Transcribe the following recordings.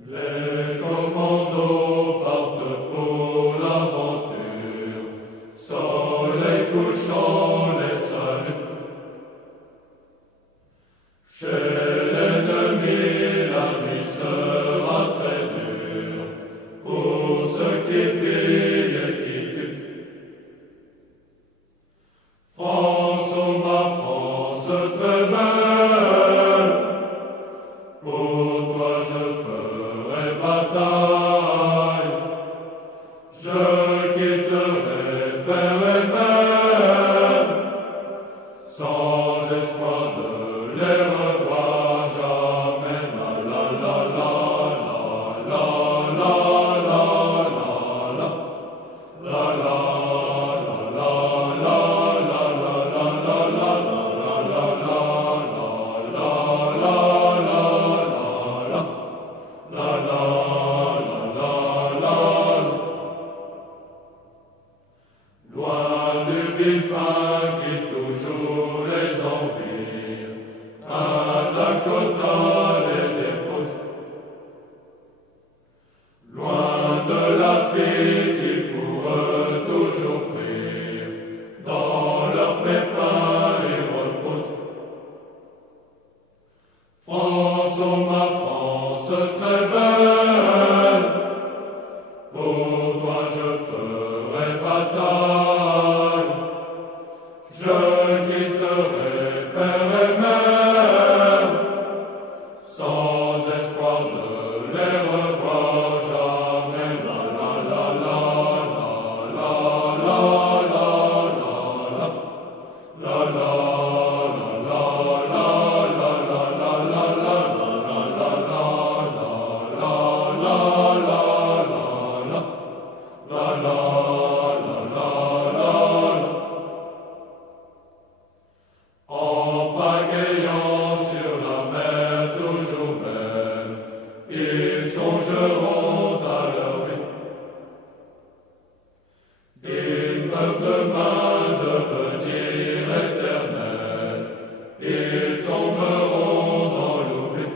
Les commandos partent pour l'aventure, soleil couchant les saluts. Chez l'ennemi, la nuit sera très dure pour ceux qui pillent et qui tuent. France, ô ma France très belle, pour toi je ferai bataille, je quitterai père et mère, sans espoir de les revoir jamais. La la la la la la la la la la la la. Loin du buffin qui toujours les envie, un Dakota les dépose. Loin de la fille qui pour eux toujours prie, dans leur pépin ils reposent. France, ô ma France très belle, pour toi je ferai bataille, je quitterai père et mère, sans espoir de les revoir jamais. La la la la la la la la la la la. En pagayant sur la mer toujours belle, ils songeront à leur vie. Ils peuvent demain devenir éternels, ils tomberont dans l'oubli.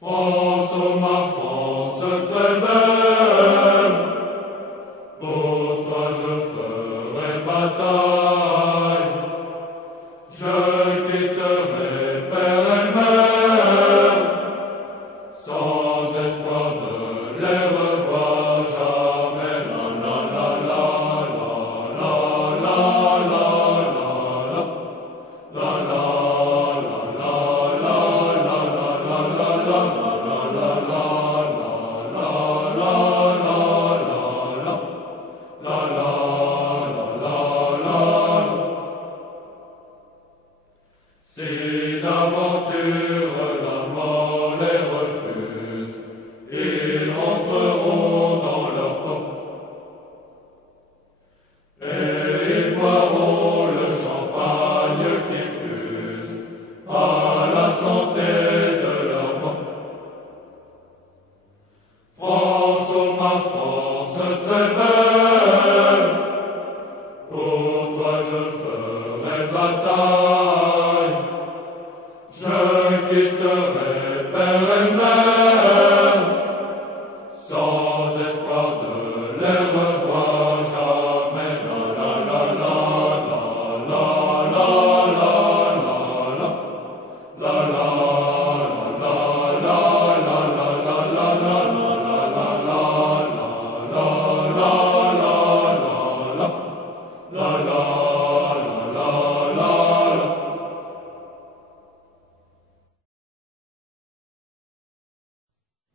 France, ô ma France très belle, pour toi je ferai bataille, je quitterai père et mère, sans espoir de les revoir jamais. La la la la la la la la la la si d'aventure la mort les refuse, ils rentreront dans leur camp et ils boiront le champagne qui fuse à la santé de leur banc. France, ô ma France très belle, pour toi je ferai bataille, je quitterai père et mère, sans espoir de les revoir jamais. La la la la la la la la la la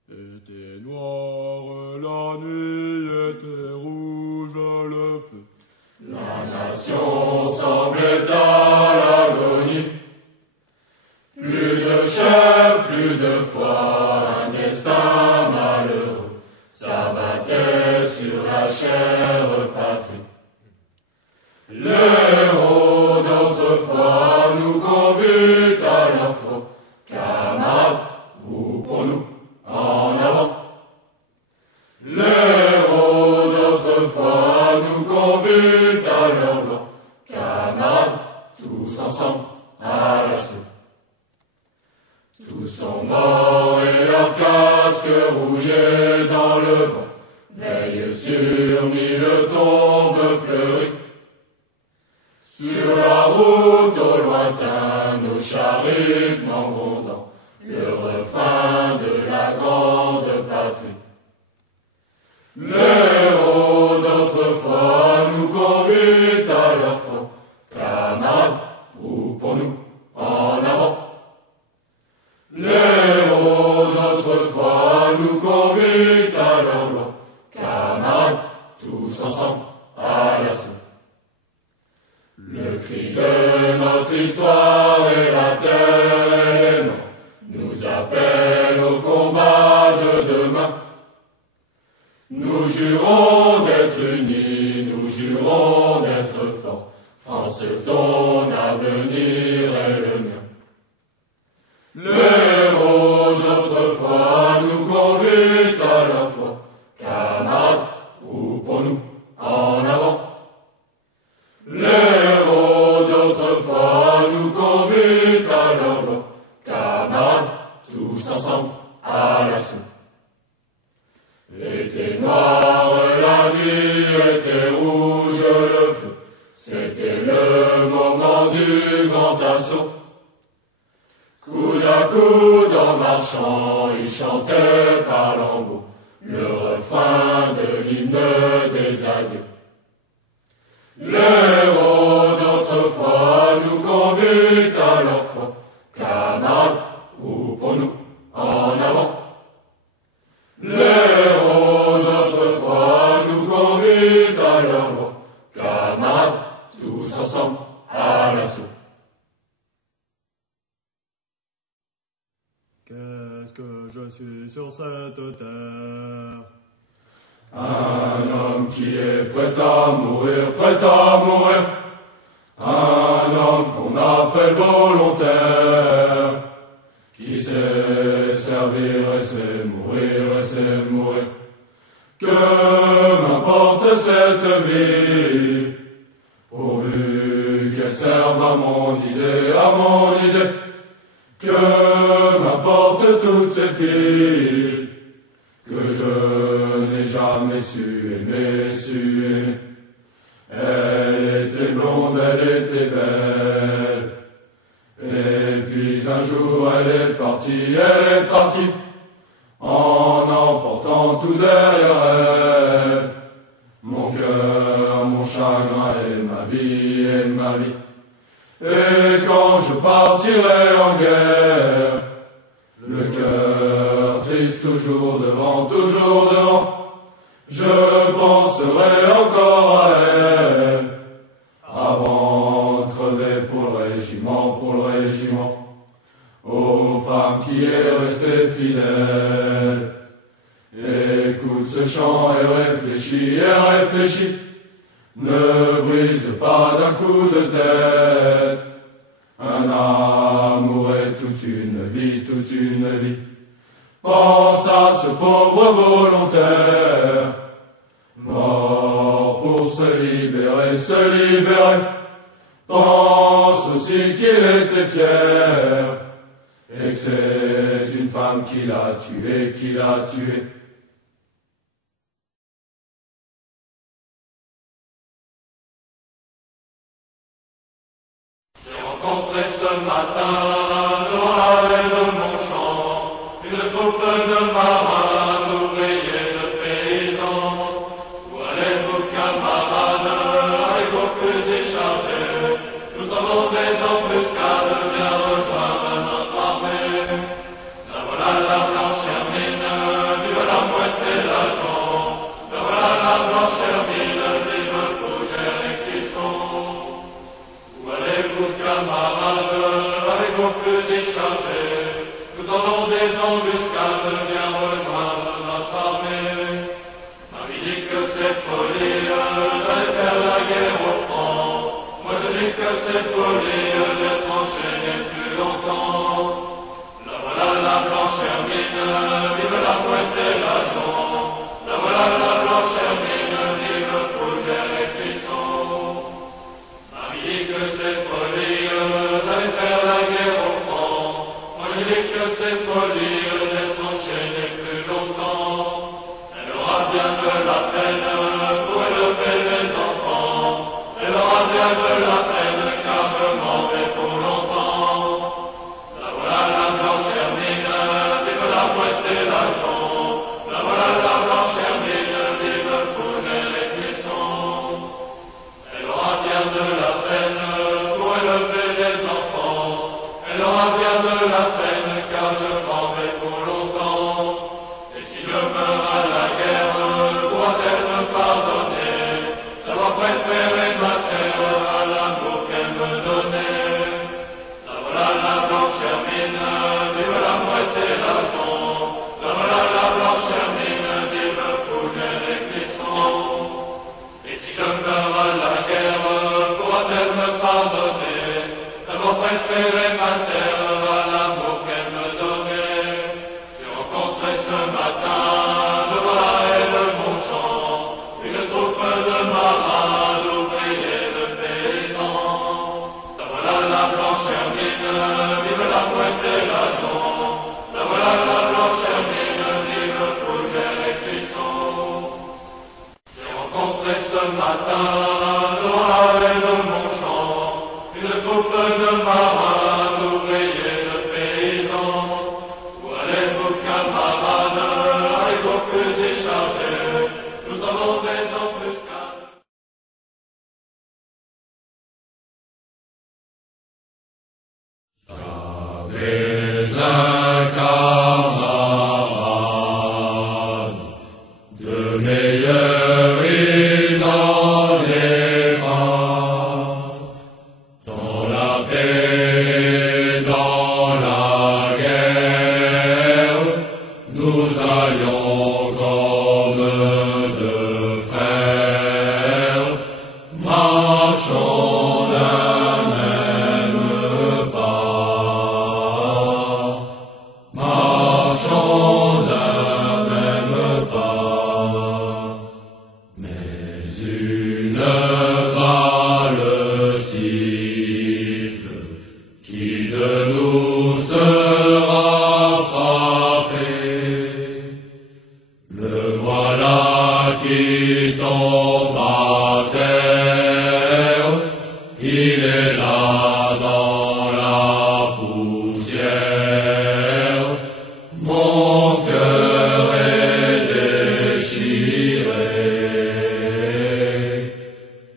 Était noire la nuit, était rouge le feu. La nation semblait à l'agonie. Plus de chair, plus de foi, un destin malheureux s'abattait sur la chère patrie. Les héros d'autrefois nous convient à l'info. Camarades, vous pour nous, en avant. Les héros d'autrefois nous convient à leur loi. Camarades, tous ensemble, à l'assaut. Tous sont morts. corps et leurs casques rouillés dans le vent veillent sur mille tombes fleuries. Sur la route au lointain, nos chars rythment grondant le refrain de la grande patrie. Les héros d'autrefois nous convient à leur front. Camarades, groupons-nous en avant. Les héros d'autrefois nous convient à leur loi. Camarades, tous ensemble à l'assaut. Le cri de notre histoire et la terre et les morts nous appellent au combat de demain. Nous jurons d'être unis, nous jurons d'être forts. France, ton avenir est le mien. Les héros d'autrefois nous convient à leur foi. Camarades, groupons-nous en avant. Les héros d'autrefois nous convient à leur loi. Camarades, tous ensemble à l'assaut. Était noire la nuit, était rouge le feu. C'était le moment du grand assaut. Coude à coude en marchant, ils chantaient par lambeaux le refrain de l'hymne des adieux. Les héros d'autrefois nous convient à leur foi. Camarades, groupons-nous en avant. Les héros d'autrefois nous convient à leur loi. Camarades, tous ensemble à l'assaut. Qu'est-ce que je suis sur cette terre? Un homme qui est prêt à mourir, prêt à mourir. Un homme qu'on appelle volontaire, qui sait servir et sait mourir et sait mourir. Que m'importe cette vie, pourvu qu'elle serve à mon idée, à mon idée. Que m'importe toutes ces filles, que je n'ai jamais su aimer. Elle était blonde, elle était belle. Et puis un jour elle est partie, en emportant tout derrière elle. Mon cœur, mon chagrin et ma vie, Et quand je partirai en guerre, le cœur triste toujours devant, je penserai encore à elle, avant de crever pour le régiment, aux femmes qui est restée fidèle. Écoute ce chant et réfléchis, ne brise pas d'un coup de tête. Un amour est toute une vie. Pense à ce pauvre volontaire, mort pour se libérer. Pense aussi qu'il était fier, et que c'est une femme qui l'a tué. J'ai rencontré ce matin, devant la veille de mon champ, une troupe de marins, d'ouvriers, de paysans. Où allez-vous, camarades, avec vos fusils chargés? Nous tendons des embuscades, bien rejoindre notre armée. La voilà la blanche hermine, vive la mouette et l'agent. La voilà la blanche hermine, vive Fougère et Clisson. Où allez-vous, camarades, avec vos fusils chargés? Nous tendons des embuscades, bien rejoindre notre armée. Marie dit que c'est folie d'aller faire la guerre au front. Moi je dis que c'est folie d'être enchaîné plus longtemps. La voilà la blanche hermine, vive la mouette et l'agent. La voilà la blanche hermine, vive Fougère et Clisson. Marie dit que c'est folie d'aller faire la guerre au front. Moi je dis que c'est folie nous allions comme deux frères, marchant d'un même pas, marchant d'un même pas, mais une balle siffle qui de nous sera frappé. Le voilà qui tombe à terre, il est là dans la poussière. Mon cœur est déchiré,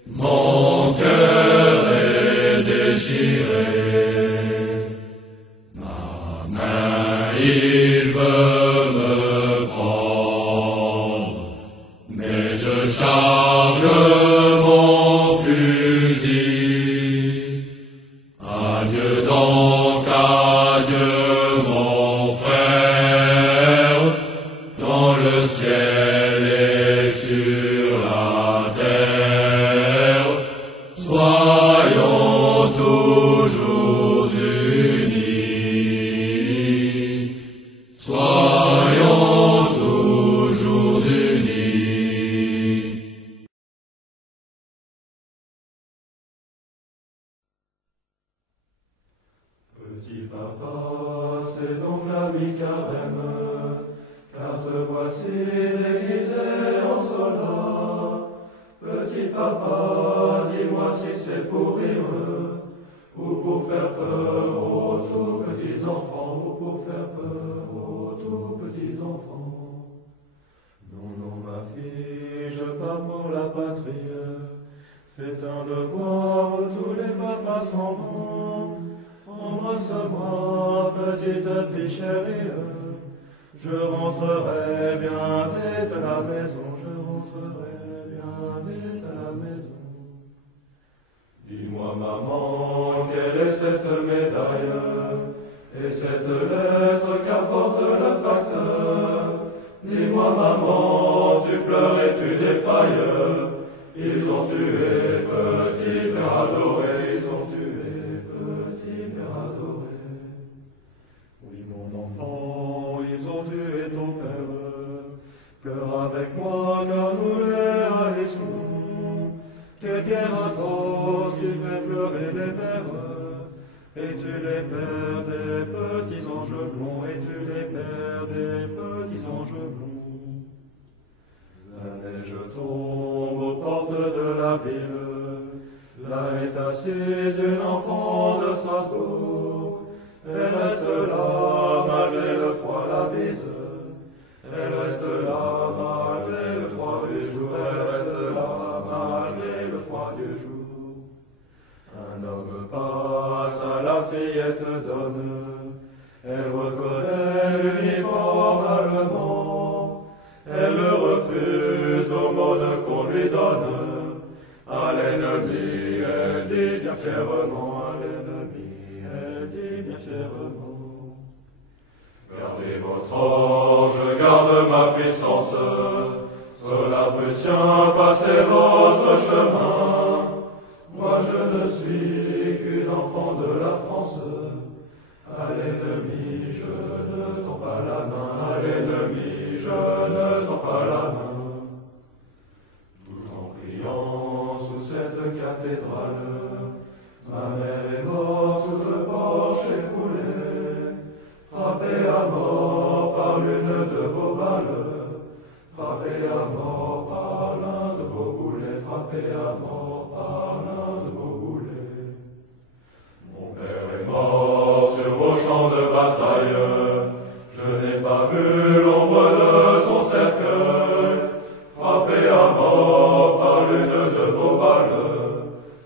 mon cœur est déchiré. Ma main, il veut me prendre, mais je charge mon fusil. Adieu donc, adieu mon frère, dans le ciel et sur la terre, soyons toujours unis, soyons toujours unis. Petit papa, c'est donc l'ami carême, car te voici déguisé en soldat. Petit papa, dis-moi si c'est pour rire, ou pour faire peur aux tout petits enfants, ou pour faire peur aux tout petits enfants. Non, non, ma fille, je pars pour la patrie, c'est un devoir où tous les papas s'en vont. Embrasse-moi, petite fille chérie, je rentrerai bien vite à la maison, je rentrerai bien vite à la maison. Dis-moi maman, quelle est cette médaille et cette lettre qu'apporte le facteur? Dis-moi maman, tu pleures et tu défailles, ils ont tué petit père adoré, ils ont tué petit père adoré. Oui mon enfant, ils ont tué ton père, pleure avec moi car nous les haïssons. Quelle guerre atroce, tu fais pleurer les mères, et tu les perds des petits anges blonds, et tu les perds des petits anges blonds. La neige tombe aux portes de la ville, là est assise une enfant de Strasbourg. Elle reste là malgré le froid, la bise, elle reste là malgré le froid du jour, elle reste là malgré le froid du jour. Un homme passe, à la fillette donne, elle reconnaît l'uniforme allemand, elle le refuse au mode qu'on lui donne. À l'ennemi, elle dit bien fièrement, à l'ennemi, elle dit bien fièrement. Gardez votre ordre, je garde ma puissance, cela peut sien, passez votre chemin. Moi je ne suis qu'une enfant de la France, à l'ennemi je ne tends pas la main, à l'ennemi je ne tends pas la main. Tout en priant sous cette cathédrale, ma mère est morte sous le porche écroulé, frappée à mort par l'une de vos balles, frappée à mort par l'un de vos boulets, frappée à mort par l'un de vos boulets. Mon père est mort sur vos champs de bataille, je n'ai pas vu l'ombre de son cercueil, frappé à mort par l'une de vos balles.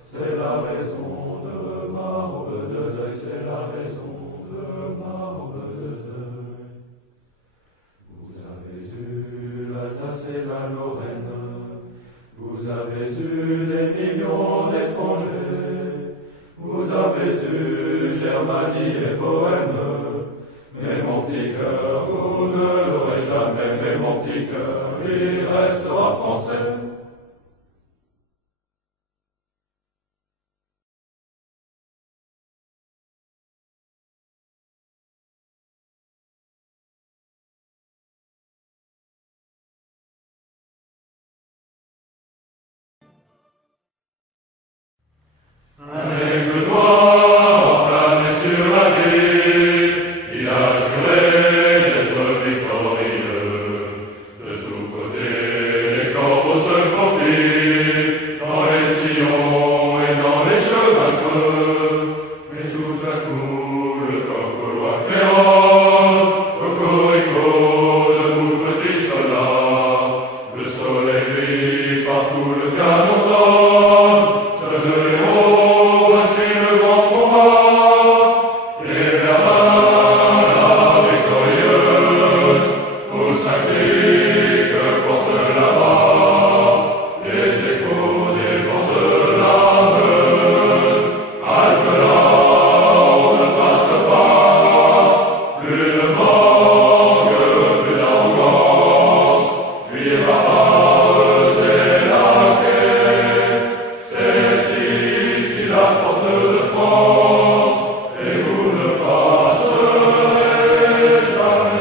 C'est la raison de ma robe de deuil, c'est la raison de ma robe de deuil. Vous avez eu l'Alsace et la Lorraine, vous avez eu des millions d'étrangers, vous avez eu Germanie et Bohême, mais mon petit cœur, vous ne l'aurez petit cœur lui restera français. Un aigle noir plané sur la ville, il a juré d'être victorieux. De tous côtés, les corbeaux se faufilent, dans les sillons et dans les chemins creux. Mais tout à coup, le coq gaulois claironne, cocorico, debout petits soldats. Le soleil brille partout, le canon donne, jeune héros, voici le grand combat. Et Verdun, la victorieuse, au sacré que porte là-bas, les échos débordent la Meuse. Halte là, on ne passe pas, plus de morgue, plus d'arrogance, fuir la base et la quai. C'est ici la porte de France, et vous ne passerez jamais.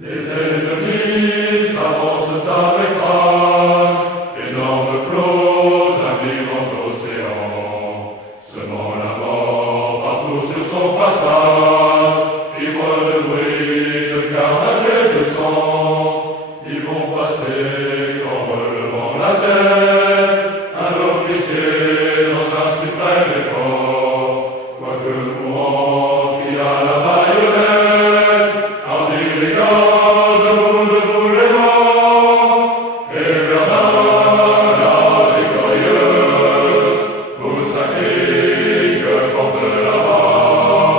Les ennemis s'avancent avec rage, énorme flot d'un vivant océan, semant la mort partout sur son passage, ivre de bruit, de carnage et de sang. Ils vont passer en relevant la tête, un officier dans un suprême effort, quoique courant qui a la baïonnette, hardi les gars, debout les morts. Et Verdun, la victorieuse, au sacré que porte là-bas,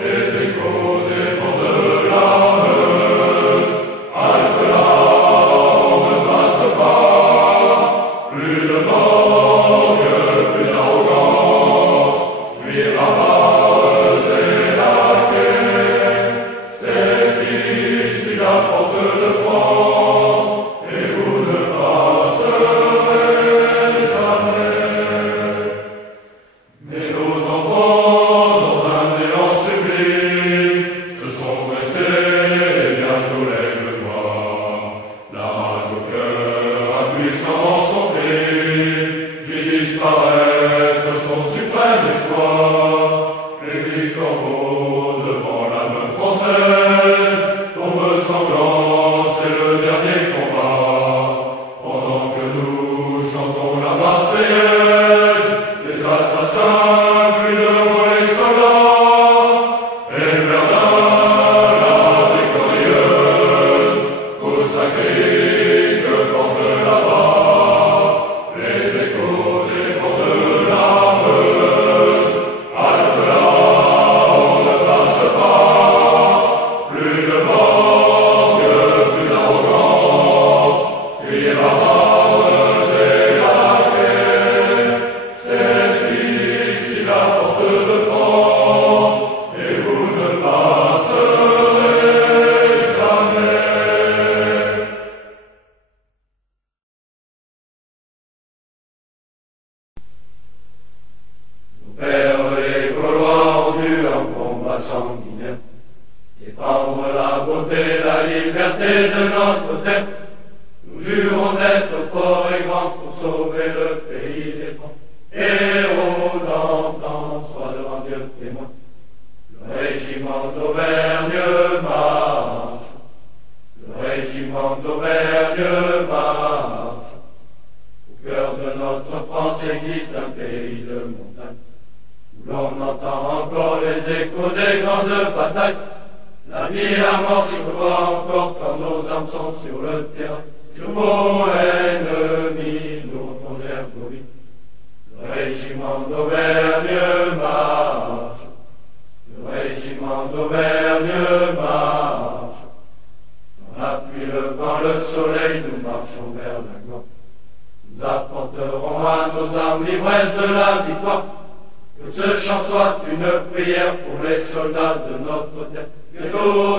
les échos débordent la Meuse. Halte là, on ne passe pas, plus de morgue, plus d'arrogance, fuir la base et la quai. C'est ici la porte de France, et vous ne passerez jamais. Mais nos enfants, dans un élan sublime, se sont dressés, et bientôt l'aigle noir, la rage au cœur, impuissant son cri, vit disparaître son suprême espoir. Les gris corbeaux devant la main française tombent sanglants, c'est le dernier combat. Pendant que nous chantons la Marseillaise, les assassins fuient devant les soldats. Et Verdun, la victorieuse, au sacré que porte là-bas, les échos débordent la Meuse. Halte là, on ne passe pas, plus de morgue, plus d'arrogance, fuir la base et la quai. C'est ici la porte de France, et vous ne passerez jamais. Nos pères les Gaulois ont dû en combat sanguinaire défendre la beauté, la liberté de notre terre. Nous jurons d'être forts et grands pour sauver le pays des francs. Héros d'antan, sois devant Dieu témoin. Le régiment d'Auvergne marche. Le régiment d'Auvergne marche. Au cœur de notre France existe un pays de montagne, où l'on entend encore les échos des grandes batailles. La vie à mort s'y voit encore quand nos armes sont sur le terrain. Sur vos ennemis, nous congèrent nos vies. Le régiment d'Auvergne marche. Le régiment d'Auvergne marche. Dans la pluie, le vent, le soleil, nous marchons vers la gloire. Nous apporterons à nos armes l'ivresse de la victoire. Que ce chant soit une prière pour les soldats de notre terre. Que nos